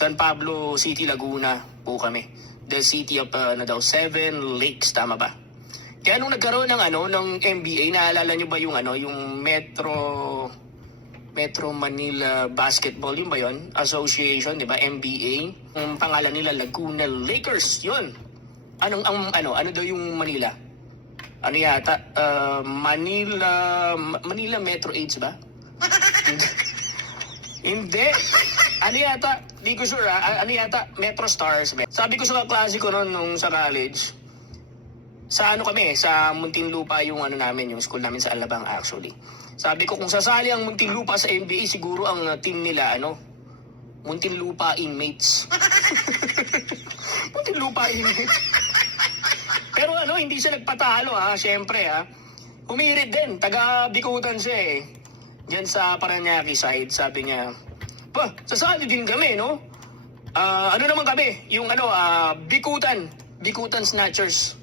San Pablo City, Laguna po kami. The city of Seven Lakes, tama ba? Kaya nung nagkaroon ng ng NBA, naalala niyo ba yung yung Metro Manila Basketball, yun ba yun? Association, 'di ba? NBA. Ang pangalan nila Laguna Lakers, 'yun. Ano daw yung Manila? Ano yata? Manila Metro 8 ba? Hindi. Ano yata? Di ko sure Ano yata? Metro Stars. Sabi ko sa kaklase ko noon nung sa college, sa kami, sa Muntinlupa yung namin, yung school namin sa Alabang actually. Sabi ko kung sasali ang Muntinlupa sa NBA, siguro ang team nila, Muntinlupa Inmates. Muntinlupa Inmates. Pero hindi siya nagpatalo syempre Humirit din, taga-Bikutan siya Diyan sa Paranaque side, sabi niya, sasali din kami, no? Ano naman kami? Yung Bikutan Snatchers.